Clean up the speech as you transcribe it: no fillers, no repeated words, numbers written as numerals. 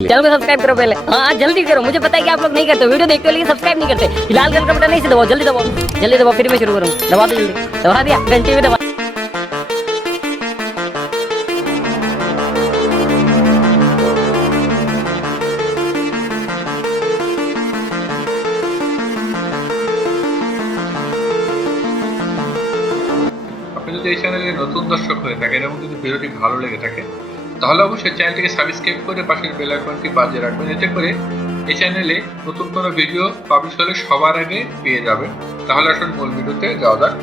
चैनल को सब्सक्राइब करो पहले। हाँ जल्दी करो, मुझे पता है कि आप लोग नहीं करते, वीडियो देखते हो लेकिन सब्सक्राइब नहीं करते। लाल कलर का बटन नहीं से दबाओ, जल्दी दबाओ, जल्दी दबाओ, फिर मैं शुरू करूँ। दबा दो जल्दी, दबा दिया, घंटे में दबा। আপনি যদি এই চ্যানেলে নতুন দর্শক হয়ে থাকেন এবং যদি ভিডিওটি ভালো লেগে থাকে তাহলে অবশ্যই চ্যানেলটিকে সাবস্ক্রাইব করে পাশের বেল আইকনটি বাজিয়ে রাখবেন, এতে করে এই চ্যানেলে নতুন কোনো ভিডিও পাবলিশ হলে সবার আগে পেয়ে যাবেন। তাহলে আসুন মূল ভিডিওতে যাওয়া যাক।